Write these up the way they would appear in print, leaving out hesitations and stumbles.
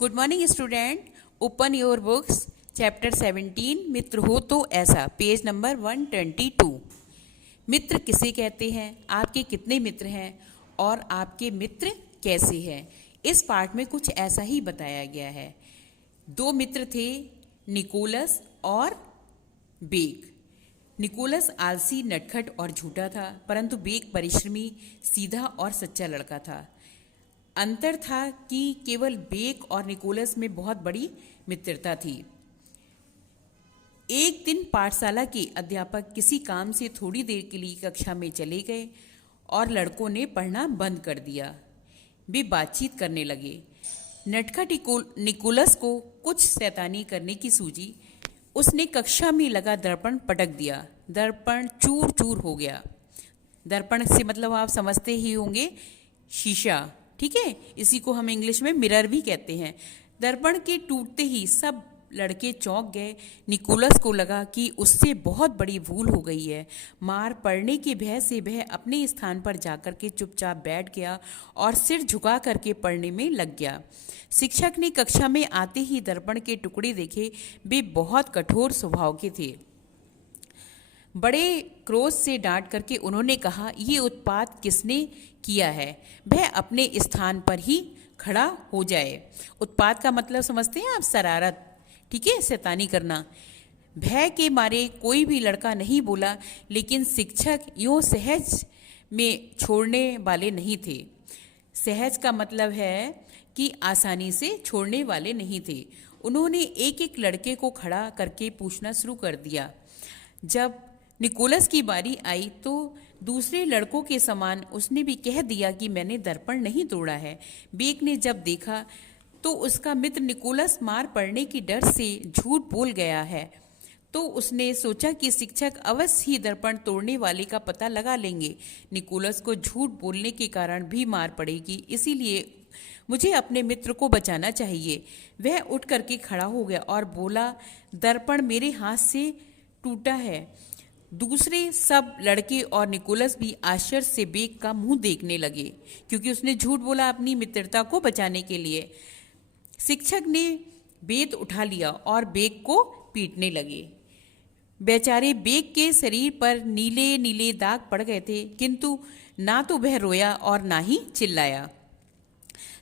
Good morning student. Open your books. Chapter 17 मित्र हो तो ऐसा, पेज नंबर 122। मित्र किसे कहते हैं, आपके कितने मित्र हैं और आपके मित्र कैसे हैं, इस पार्ट में कुछ ऐसा ही बताया गया है। दो मित्र थे, निकोलस और बेक। निकोलस आलसी, नटखट और झूठा था, परंतु बेक परिश्रमी, सीधा और सच्चा लड़का था। अंतर था कि केवल बेक और निकोलस में बहुत बड़ी मित्रता थी। एक दिन पाठशाला के अध्यापक किसी काम से थोड़ी देर के लिए कक्षा में चले गए और लड़कों ने पढ़ना बंद कर दिया। वे बातचीत करने लगे। नटखट निकोलस को कुछ शैतानी करने की सूझी। उसने कक्षा में लगा दर्पण पटक दिया। दर्पण चूर चूर हो गया। दर्पण से मतलब आप समझते ही होंगे, शीशा, ठीक है। इसी को हम इंग्लिश में मिरर भी कहते हैं। दर्पण के टूटते ही सब लड़के चौंक गए। निकोलस को लगा कि उससे बहुत बड़ी भूल हो गई है। मार पड़ने के भय से वह अपने स्थान पर जाकर के चुपचाप बैठ गया और सिर झुका करके पढ़ने में लग गया। शिक्षक ने कक्षा में आते ही दर्पण के टुकड़े देखे। वे बहुत कठोर स्वभाव के थे। बड़े क्रोध से डांट करके उन्होंने कहा, ये उत्पात किसने किया है, वह अपने स्थान पर ही खड़ा हो जाए। उत्पात का मतलब समझते हैं आप, शरारत, ठीक है, शैतानी करना। भय के मारे कोई भी लड़का नहीं बोला, लेकिन शिक्षक यूँ सहज में छोड़ने वाले नहीं थे। सहज का मतलब है कि आसानी से छोड़ने वाले नहीं थे। उन्होंने एक एक लड़के को खड़ा करके पूछना शुरू कर दिया। जब निकोलस की बारी आई तो दूसरे लड़कों के समान उसने भी कह दिया कि मैंने दर्पण नहीं तोड़ा है। बेक ने जब देखा तो उसका मित्र निकोलस मार पड़ने की डर से झूठ बोल गया है, तो उसने सोचा कि शिक्षक अवश्य ही दर्पण तोड़ने वाले का पता लगा लेंगे। निकोलस को झूठ बोलने के कारण भी मार पड़ेगी, इसीलिए मुझे अपने मित्र को बचाना चाहिए। वह उठ करके खड़ा हो गया और बोला, दर्पण मेरे हाथ से टूटा है। दूसरे सब लड़के और निकोलस भी आश्चर्य से बेक का मुंह देखने लगे, क्योंकि उसने झूठ बोला अपनी मित्रता को बचाने के लिए। शिक्षक ने बेत उठा लिया और बेक को पीटने लगे। बेचारे बेक के शरीर पर नीले नीले दाग पड़ गए थे, किंतु ना तो वह रोया और ना ही चिल्लाया।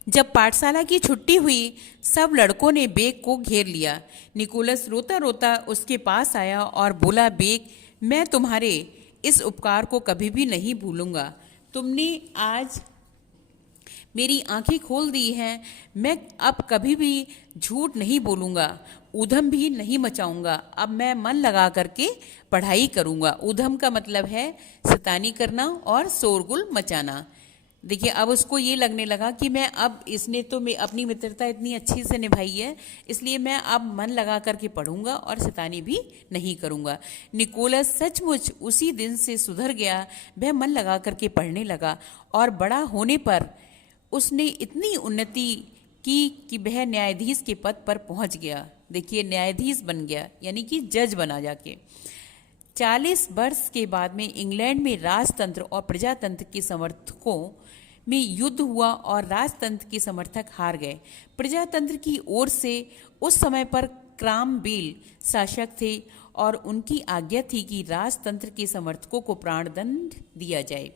जब पाठशाला की छुट्टी हुई, सब लड़कों ने बेक को घेर लिया। निकोलस रोता रोता उसके पास आया और बोला, बेक, मैं तुम्हारे इस उपकार को कभी भी नहीं भूलूंगा। तुमने आज मेरी आंखें खोल दी हैं। मैं अब कभी भी झूठ नहीं बोलूँगा, ऊधम भी नहीं मचाऊंगा। अब मैं मन लगा करके पढ़ाई करूँगा। ऊधम का मतलब है शैतानी करना और शोरगुल मचाना। देखिए, अब उसको ये लगने लगा कि मैं अब, इसने तो मैं अपनी मित्रता इतनी अच्छी से निभाई है, इसलिए मैं अब मन लगा करके पढ़ूंगा और शैतानी भी नहीं करूंगा। निकोलस सचमुच उसी दिन से सुधर गया। वह मन लगा करके पढ़ने लगा और बड़ा होने पर उसने इतनी उन्नति की कि वह न्यायाधीश के पद पर पहुंच गया। देखिए, न्यायाधीश बन गया, यानी कि जज बना जाके। 40 वर्ष के बाद में इंग्लैंड में राजतंत्र और प्रजातंत्र के समर्थकों में युद्ध हुआ और राजतंत्र के समर्थक हार गए। प्रजातंत्र की ओर से उस समय पर क्रामवेल शासक थे और उनकी आज्ञा थी कि राजतंत्र के समर्थकों को प्राणदंड दिया जाए।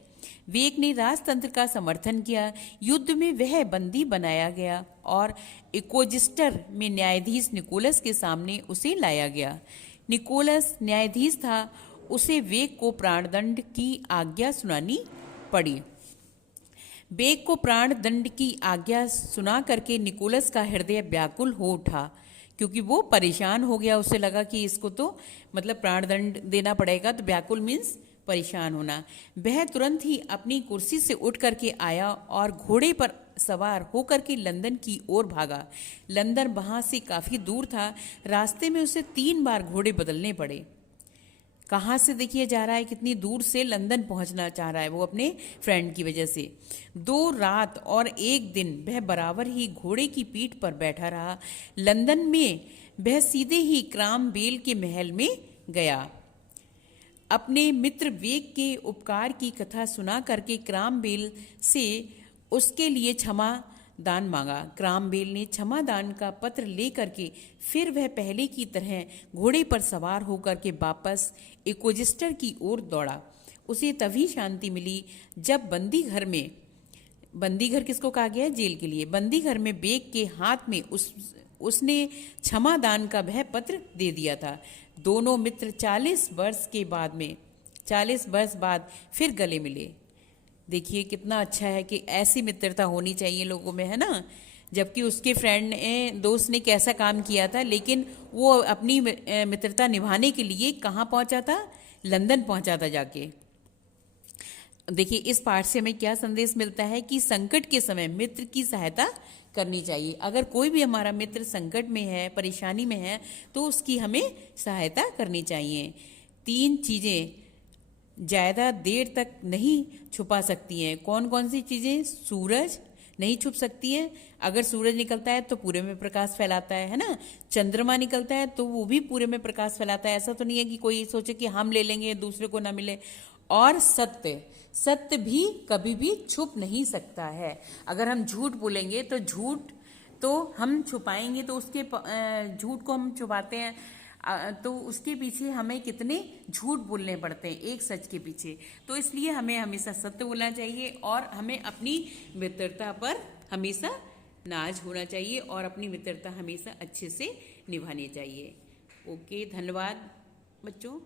वेक ने राजतंत्र का समर्थन किया। युद्ध में वह बंदी बनाया गया और इकोजिस्टर में न्यायाधीश निकोलस के सामने उसे लाया गया। निकोलस न्यायाधीश था, उसे वेक को प्राणदंड की आज्ञा सुनानी पड़ी। बेक को प्राणदंड की आज्ञा सुना करके निकोलस का हृदय व्याकुल हो उठा, क्योंकि वो परेशान हो गया। उसे लगा कि इसको तो मतलब प्राणदंड देना पड़ेगा, तो व्याकुल मीन्स परेशान होना। वह तुरंत ही अपनी कुर्सी से उठ करके आया और घोड़े पर सवार होकर के लंदन की ओर भागा। लंदन वहाँ से काफ़ी दूर था। रास्ते में उसे 3 बार घोड़े बदलने पड़े। कहाँ से देखिए जा रहा है, कितनी दूर से लंदन पहुँचना चाह रहा है वो अपने फ्रेंड की वजह से। 2 रात और 1 दिन वह बराबर ही घोड़े की पीठ पर बैठा रहा। लंदन में वह सीधे ही क्रामवेल के महल में गया। अपने मित्र वेक के उपकार की कथा सुना करके क्रामवेल से उसके लिए क्षमा दान मांगा। क्रामबेल ने क्षमा दान का पत्र लेकर के फिर वह पहले की तरह घोड़े पर सवार होकर के वापस इकोजिस्टर की ओर दौड़ा। उसे तभी शांति मिली जब बंदी घर किसको कहा गया है? जेल के लिए। बंदी घर में बेग के हाथ में उसने क्षमा दान का वह पत्र दे दिया था। दोनों मित्र 40 वर्ष बाद फिर गले मिले। देखिए कितना अच्छा है कि ऐसी मित्रता होनी चाहिए लोगों में, है ना। जबकि उसके दोस्त ने कैसा काम किया था, लेकिन वो अपनी मित्रता निभाने के लिए कहाँ पहुंचा था? लंदन पहुंचा था जाके। देखिए इस पाठ से हमें क्या संदेश मिलता है कि संकट के समय मित्र की सहायता करनी चाहिए। अगर कोई भी हमारा मित्र संकट में है, परेशानी में है, तो उसकी हमें सहायता करनी चाहिए। 3 चीज़ें ज़्यादा देर तक नहीं छुपा सकती हैं। कौन कौन सी चीज़ें? सूरज नहीं छुप सकती है। अगर सूरज निकलता है तो पूरे में प्रकाश फैलाता है ना। चंद्रमा निकलता है तो वो भी पूरे में प्रकाश फैलाता है। ऐसा तो नहीं है कि कोई सोचे कि हम ले लेंगे दूसरे को ना मिले। और सत्य भी कभी भी छुप नहीं सकता है। अगर हम झूठ बोलेंगे तो झूठ तो हम छुपाएंगे, तो उसके झूठ को हम छुपाते हैं तो उसके पीछे हमें कितने झूठ बोलने पड़ते हैं एक सच के पीछे। तो इसलिए हमें हमेशा सत्य बोलना चाहिए और हमें अपनी मित्रता पर हमेशा नाज होना चाहिए और अपनी मित्रता हमेशा अच्छे से निभानी चाहिए। ओके, धन्यवाद बच्चों।